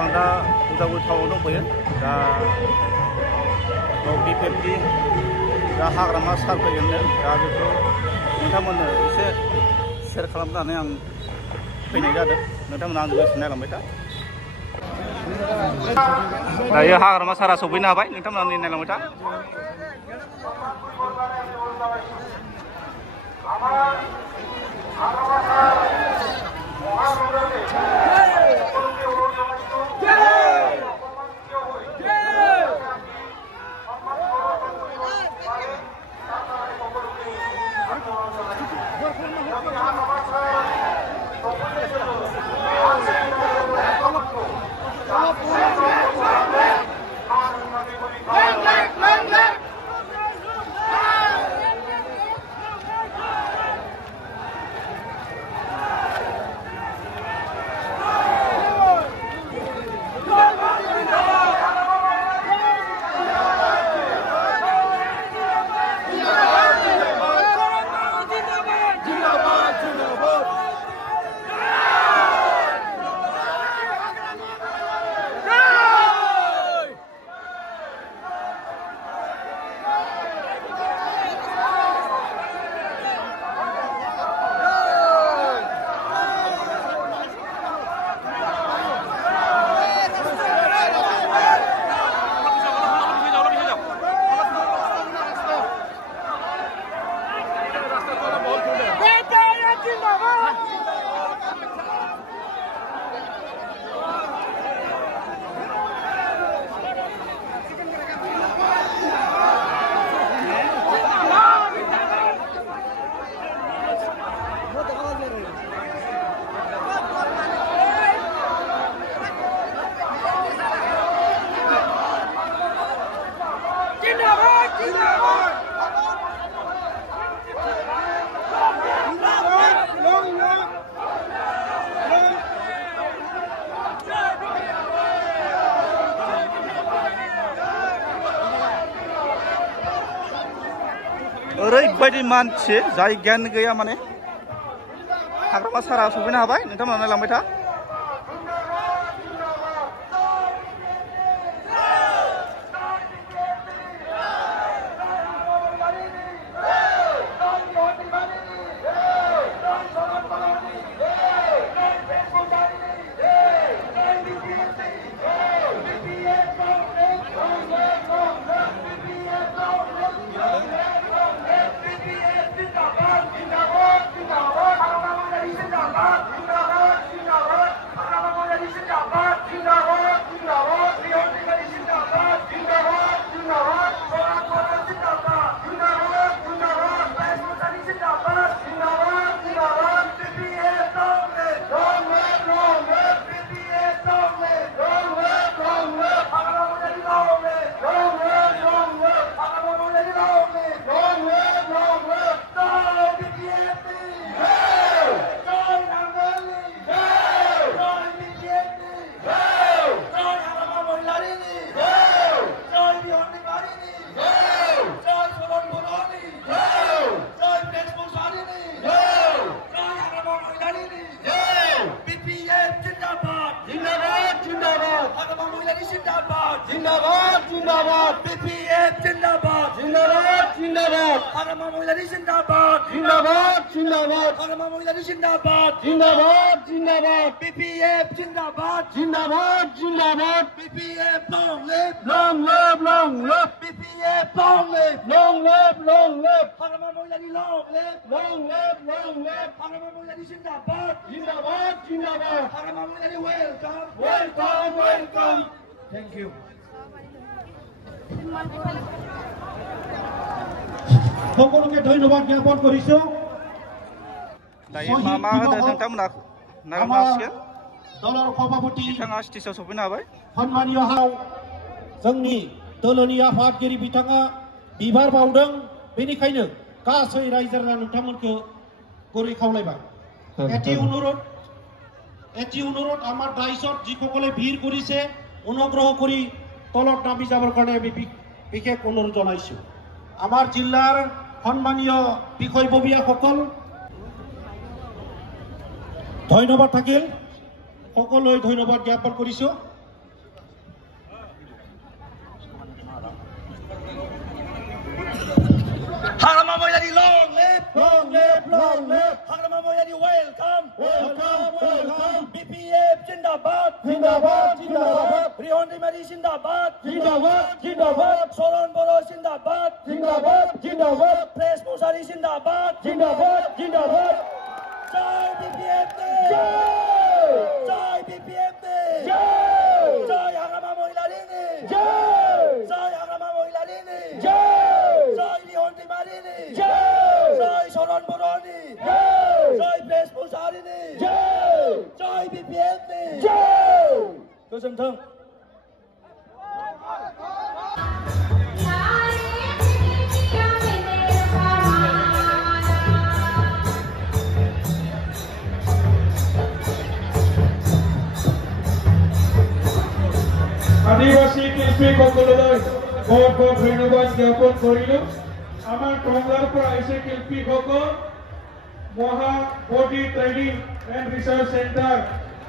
आं दा उदालगुरि टाउनाव दंफैयो दा BPFD दा हाग्रामा सार फैगोननो दा बेखौ नोंथांमोननो एसे शेयार खालामनानै आं फैनाय जादों नोंथांमोना आंजों लोगोसे नायलांबाय था दायो हाग्रामा सारा सफैनो हाबाय नोंथांमोना नायलांबाय था ओरैबायदि मानसि जाय गियान गैया माने हाग्रामा सारा सफैनो हाबाय नोंथांमोना नायलांबाय था Thank you. সকলকে ধন্যবাদ জ্ঞাপন কৰিছো দাইয়ে মামা হদে नोंथांमोना नायलांनांसिगोन दलर सभापति बिथाङा स्टेजआव सफैनो हाबाय सन्मानिय हाव जोंनि दलनि आफादगिरि बिथाङा बिबार बावदों बेनिखायनो गासै रायजो राजा नोंथांमोनखौ गुरै खावलायबाय এটি অনুরোধ আমার দায়িত্বত যিসকলে ভিৰ কৰিছে অনুগ্ৰহ কৰি তলত নামি যাবৰ কাৰণে আমি বিশেষ অনুৰোধ জনাইছো আমাৰ জিলাৰ সন্মানীয় বিষয়ববীয়াসকল ধন্যবাদ থাকিল সকলোৱে ধন্যবাদ জ্ঞাপন কৰিছো Hagrama Moilani, long live! Long live, long live! Hagrama Moilani, welcome! Welcome, welcome! BPF, Jindabad! Jindabad, Jindabad! Rihon Mari, Jindabad! Jindabad, Jindabad! Soron Boro, Jindabad! Jindabad, Jindabad! Press Musari, Jindabad! Jindabad, Jindabad! Jai BPF! Jai! Jai BPF! Jai! Jai Hagrama Moilani! Jai! Jai Hagrama Moilani! Jai! Jai Rihon Mari! Jai! Jai Soron Boroni! Jai! Jai Press Musari! Jai! Jai BPF! Jai! Gosamthang! আদিবাসী শিল্পীসকললৈ বহুত বহুত ধন্যবাদ জ্ঞাপন কৰিলো। আমাৰ টংলাৰ পৰা আহিছে শিল্পীসকল মহা body training and research centre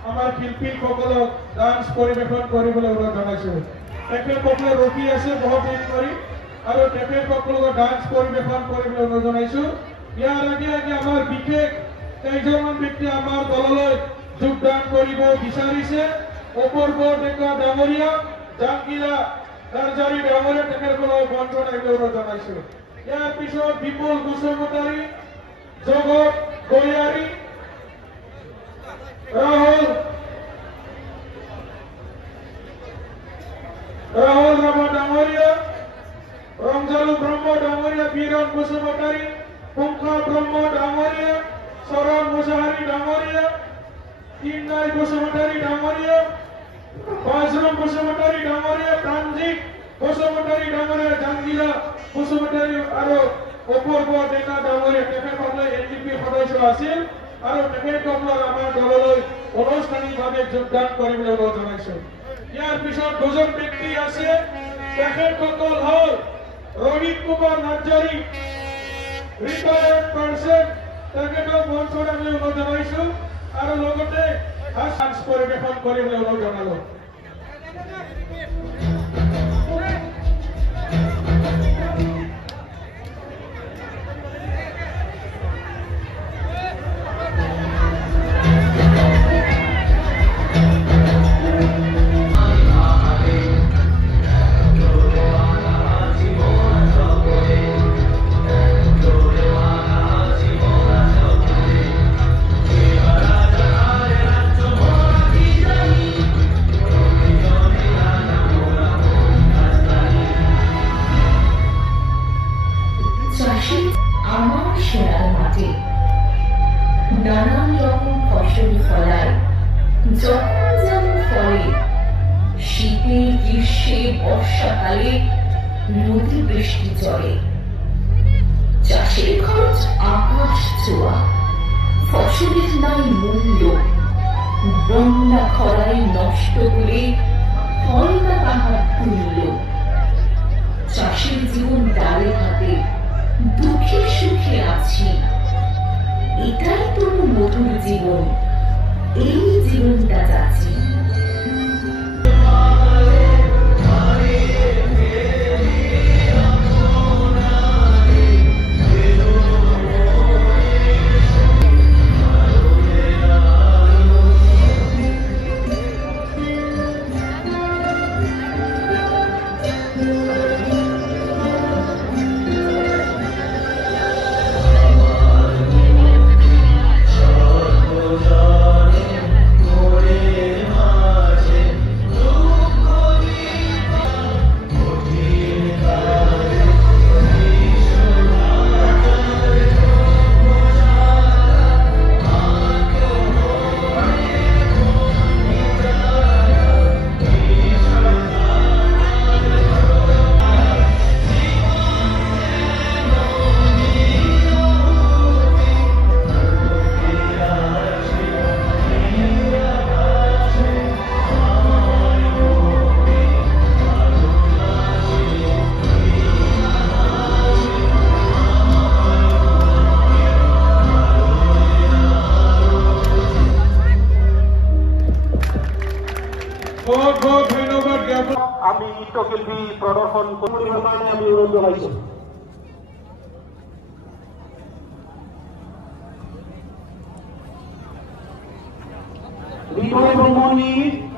আমাৰ শিল্পীসকলক ডান্স পৰিৱেশন কৰিবলৈ অনুৰোধ জনাইছো। তেখেতসকলে ৰখি আছে বহুত দিন কৰি আৰু তেখেতসকলক ডান্স পৰিৱেশন কৰিবলৈ অনুৰোধ জনাইছো। ইয়াৰ আগে আগে আমাৰ বিশেষ কেইজনমান ব্যক্তি আমাৰ দললৈ যোগদান কৰিব বিচাৰিছে। অপূৰ্ব ডেকা ডাঙৰীয়া, জাংগিলা নাৰ্জাৰী ডাঙৰীয়া তেখেতসকলক বন্ধন অনুৰোধ জনাইছো। ইয়াৰ পিছত বিপুল বসুমতাৰী, জগত গয়াৰী, ৰাহুল ৰাভা ডাঙৰীয়া, ৰঞ্জালু ব্ৰহ্ম ডাঙৰীয়া, বীৰণ বসুমতাৰী, পুংখা ব্ৰহ্ম ডাঙৰীয়া, চৰণ মুছাহাৰী ডাঙৰীয়া, তিননাই বসুমতাৰী ডাঙৰীয়া, বাজৰম বসুমতাৰী ডাঙৰীয়া, প্ৰাঞ্জিক বসুমতাৰী ডাঙৰীয়া, জাংগিলা বসুমতাৰী আৰু অপূৰ্ব ডেকা ডাঙৰীয়া তেখেতসকলে এনডিপি সদস্য আছিল আৰু তেখেতসকলক আমাৰ দললৈ আনুষ্ঠানিকভাৱে যোগদান কৰিবলৈ অনুৰোধ জনাইছো। ইয়াৰ পিছত দুজন ব্যক্তি আছে, তেখেতসকল হ'ল ৰহিত কুমাৰ নাৰ্জাৰী, ৰিটায়াৰ্ড পাৰ্চন, তেখেতক মঞ্চত আমি অনুৰোধ জনাইছো আৰু লগতে ডান্স পৰিৱেশন কৰিবলৈ অনুৰোধ জনালো। আমার সোনার মাঠে নানান রকম ফসল ফলায়, যখন যেমন ফলে শীতে, গ্রীষ্মে, বর্ষাকালে নদী বৃষ্টি জলে। চাষের খরচ আকাশ ছোঁয়া, ফসলের নাই মূল্য, বন্যা খরায় নষ্ট হলে হয় না তাহার তুল্য। চাষের জীবন ডালে হাতে, দুঃখে সুখে আছি, এটাই তোর মধুর জীবন, এই জীবনটা যাচ্ছি। আমি নৃত্যশিল্পী প্ৰদৰ্শন কৰিবৰ কাৰণে আমি অনুৰোধ জনাইছো। Nikolai Brahmani.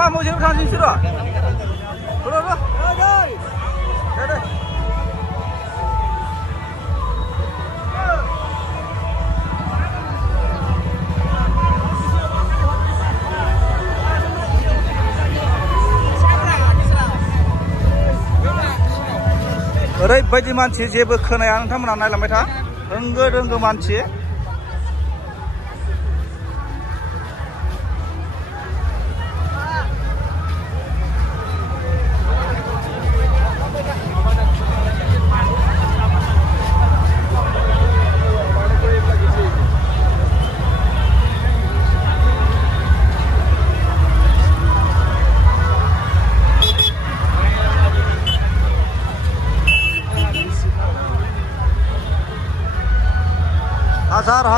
Lamu sini kan sini sudah. Sudah. Deh. ओरैबायदि मानसि जेबो खोनाया नोंथांमोना नायलांबाय था होंगो दोंगो मानसि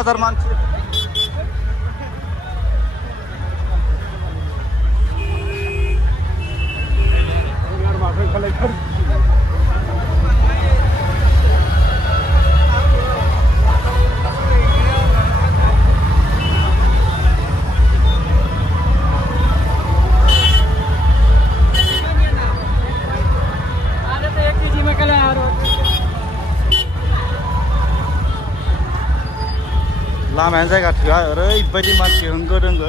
हजार मानसि लामायानो जायगा थोआ ओरैबायदि मानसि होंगो दोंगो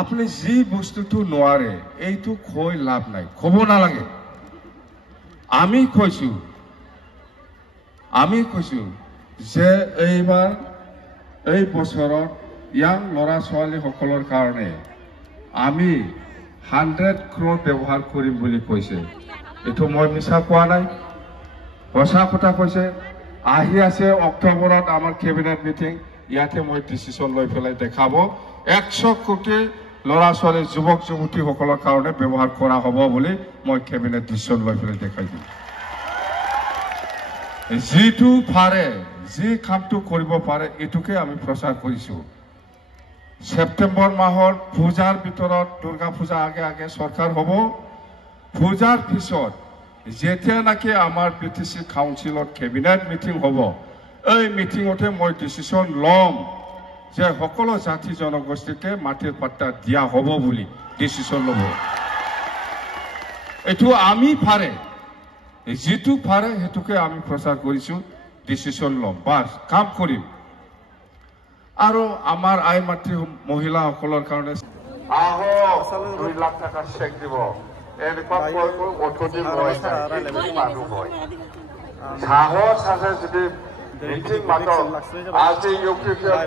আপনি যি বস্তুটো নোৱাৰে এইটো কৈ লাভ নাই ক'ব নালাগে আমি কৈছো যে এইবাৰ এই বছৰত ইয়াং ল'ৰা ছোৱালী সকলৰ কাৰণে আমি 100 crore ব্যৱহাৰ কৰিম বুলি কৈছে এটো মই মিছা কোৱা নাই সঁচা কথা কৈছে আহি আছে অক্টোবৰত আমাৰ কেবিনেট মিটিং ইয়াতে মই ডিচিশ্যন লৈ পেলাই দেখাব 100 কোটি ল'ৰা ছোৱালী যুৱক যুৱতীসকলৰ কাৰণে ব্যৱহাৰ কৰা হ'ব বুলি মই কেবিনেট ডিচিশ্যন লৈ পেলাই দেখাই দিম যিটো পাৰে যি কামটো কৰিব পাৰে এটুকে আমি প্ৰচাৰ কৰিছো সেপ্টেম্বৰ মাহৰ পূজাৰ ভিতৰত দুৰ্গা পূজা আগে আগে চৰকাৰ হ'ব পূজাৰ পিছত যেতিয়া নাকি আমাৰ বিটিসি কাউন্সিলত কেবিনেট মিটিং হ'ব এই মিটিংতে মই ডিসিশন লম যে সকলো জাতি জনগোষ্ঠীকে মাটিৰ পাট্টা দিয়া হ'ব বুলি ডিসিশন ল'ব এটো আমি পাৰে যেটো পাৰে হেতুকে আমি প্ৰচাৰ কৰিছো ডিসিশন লম বাস কাম কৰিম আৰু আমাৰ আই মাতৃ মহিলাসকলৰ কাৰণে আহো 2 লাখ টাকা চেক দিব এনেকুৱা কৈ অথদি লৈ মানুহ হয় সাহস আছে যদি মিটিং মাত্ৰ আজি ইউপিপিএল